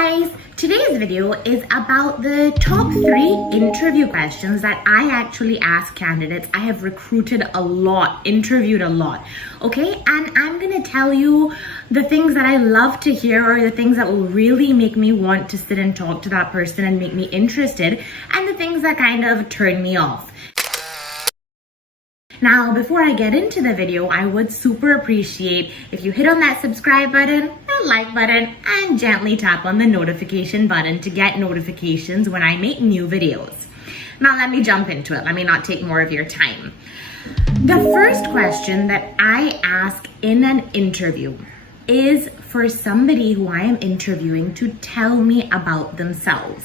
guys, today's video is about the top 3 interview questions that I actually ask candidates. I have recruited a lot, interviewed a lot, okay? And I'm gonna tell you the things that I love to hear, or the things that will really make me want to sit and talk to that person and make me interested, and the things that kind of turn me off. Now, before I get into the video, I would super appreciate if you hit on that subscribe button, that like button, and gently tap on the notification button to get notifications when I make new videos. Now, let me jump into it. Let me not take more of your time. The first question that I ask in an interview is for somebody who I am interviewing to tell me about themselves.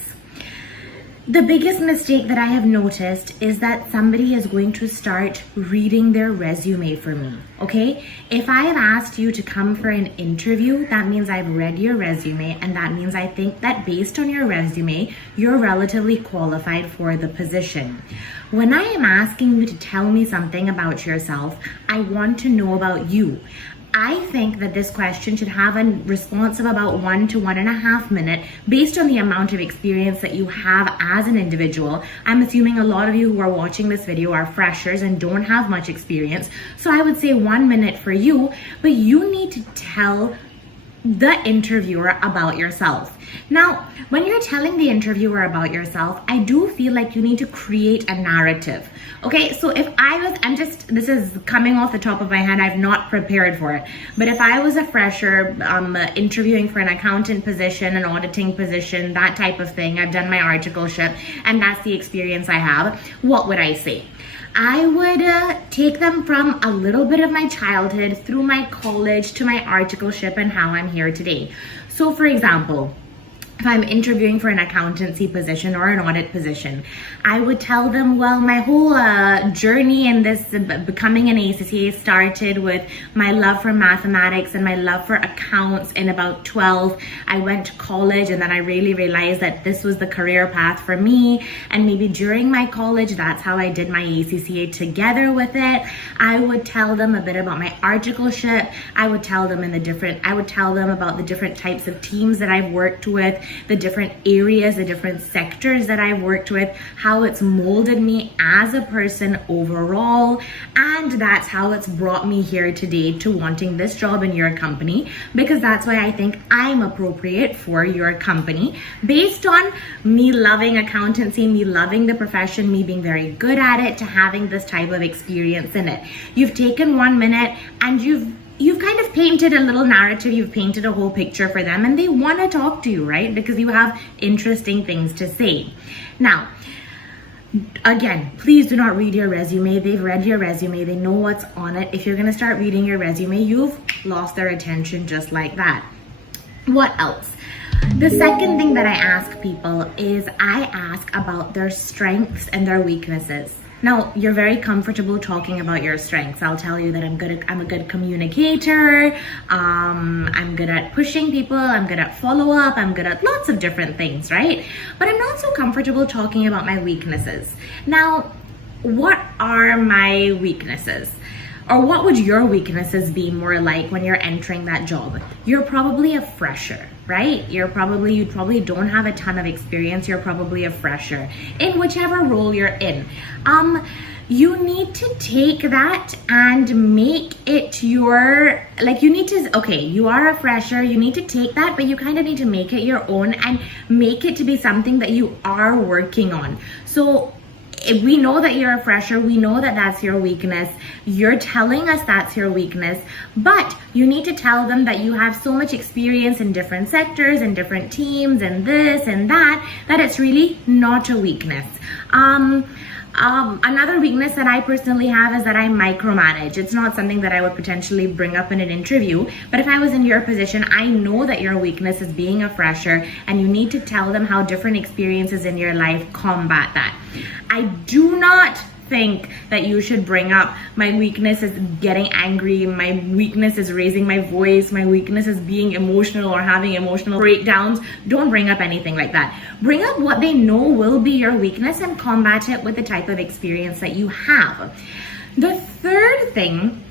The biggest mistake that I have noticed is that somebody is going to start reading their resume for me, okay? If I have asked you to come for an interview, that means I've read your resume, and that means I think that based on your resume, you're relatively qualified for the position. When I am asking you to tell me something about yourself, I want to know about you. I think that this question should have a response of about 1 to 1.5 minutes based on the amount of experience that you have as an individual. I'm assuming a lot of you who are watching this video are freshers and don't have much experience. So I would say 1 minute for you, but you need to tell the interviewer about yourself. Now, when you're telling the interviewer about yourself, I do feel like you need to create a narrative. Okay, so if I was, this is coming off the top of my head, I've not prepared for it. But if I was a fresher interviewing for an accountant position, an auditing position, that type of thing, I've done my articleship, and that's the experience I have, what would I say? I would take them from a little bit of my childhood through my college to my articleship and how I'm here today. So for example, if I'm interviewing for an accountancy position or an audit position, I would tell them, well, my whole journey in this becoming an ACCA started with my love for mathematics and my love for accounts. In about 12, I went to college, and then I really realized that this was the career path for me. And maybe during my college, that's how I did my ACCA together with it. I would tell them a bit about my articleship. I would tell them about the different types of teams that I've worked with, the different areas, the different sectors that I've worked with, how it's molded me as a person overall, and that's how it's brought me here today to wanting this job in your company, because that's why I think I'm appropriate for your company based on me loving accountancy, me loving the profession, me being very good at it, to having this type of experience in it. You've taken 1 minute and you've kind of painted a little narrative, you've painted a whole picture for them, and they want to talk to you, right? Because you have interesting things to say. Now, again, please do not read your resume. They've read your resume, they know what's on it. If you're going to start reading your resume, you've lost their attention just like that. What else? The second thing that I ask people is I ask about their strengths and their weaknesses. Now, you're very comfortable talking about your strengths. I'll tell you that I'm a good communicator, I'm good at pushing people, I'm good at follow-up, I'm good at lots of different things, right? But I'm not so comfortable talking about my weaknesses. Now, what are my weaknesses? Or what would your weaknesses be more like when you're entering that job? You're probably a fresher, right? You probably don't have a ton of experience. You're probably a fresher in whichever role you're in. You need to take that and make it your, you are a fresher, you need to take that, but you kind of need to make it your own and make it to be something that you are working on. So if we know that you're a fresher, we know that that's your weakness. You're telling us that's your weakness, but you need to tell them that you have so much experience in different sectors and different teams and this and that it's really not a weakness. Another weakness that I personally have is that I micromanage. It's not something that I would potentially bring up in an interview, but if I was in your position, I know that your weakness is being a fresher, and you need to tell them how different experiences in your life combat that. I do not think that you should bring up my weakness is getting angry, my weakness is raising my voice, my weakness is being emotional or having emotional breakdowns. Don't bring up anything like that. Bring up what they know will be your weakness and combat it with the type of experience that you have. The third thing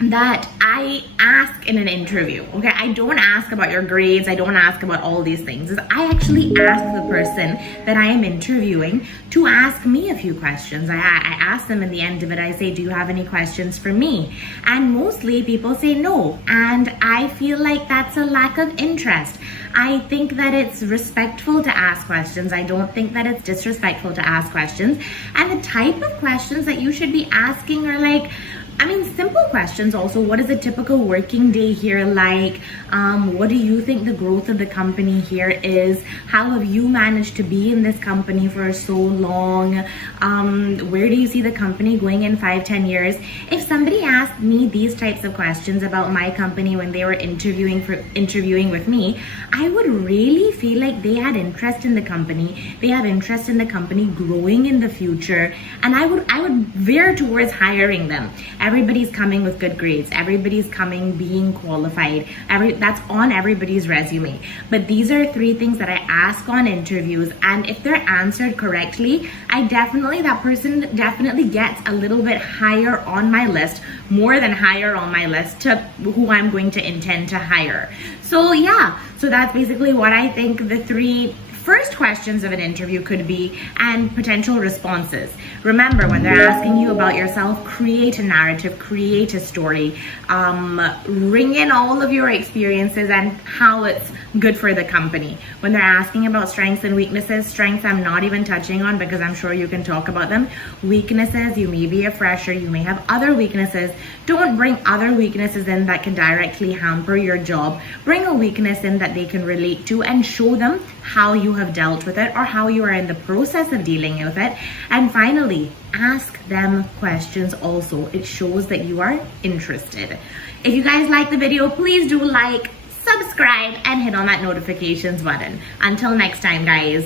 that I ask in an interview. Okay, I don't ask about your grades, I don't ask about all these things. I actually ask the person that I am interviewing to ask me a few questions. I ask them in the end of it, I say, do you have any questions for me? And mostly people say no, and I feel like that's a lack of interest. I think that it's respectful to ask questions. I don't think that it's disrespectful to ask questions. And the type of questions that you should be asking are like, simple questions also. What is a typical working day here like? What do you think the growth of the company here is? How have you managed to be in this company for so long? Where do you see the company going in 5-10 years? If somebody asked me these types of questions about my company when they were interviewing with me, I would really feel like they had interest in the company. They have interest in the company growing in the future, and I would veer towards hiring them. Everybody's coming with good grades. Everybody's coming being qualified. That's on everybody's resume. But these are 3 things that I ask on interviews, and if they're answered correctly, that person definitely gets a little bit higher on my list, more than higher on my list to who I'm going to intend to hire. So yeah, so that's basically what I think the 3 first questions of an interview could be, and potential responses. Remember, when they're asking you about yourself, create a narrative, create a story, ring in all of your experiences and how it's good for the company. When they're asking about strengths and weaknesses, strengths I'm not even touching on because I'm sure you can talk about them. Weaknesses, you may be a fresher, you may have other weaknesses. Don't bring other weaknesses in that can directly hamper your job. Bring a weakness in that they can relate to and show them how you have dealt with it or how you are in the process of dealing with it. And finally, ask them questions also. It shows that you are interested. If you guys like the video, please do like, subscribe, and hit on that notifications button. Until next time, guys.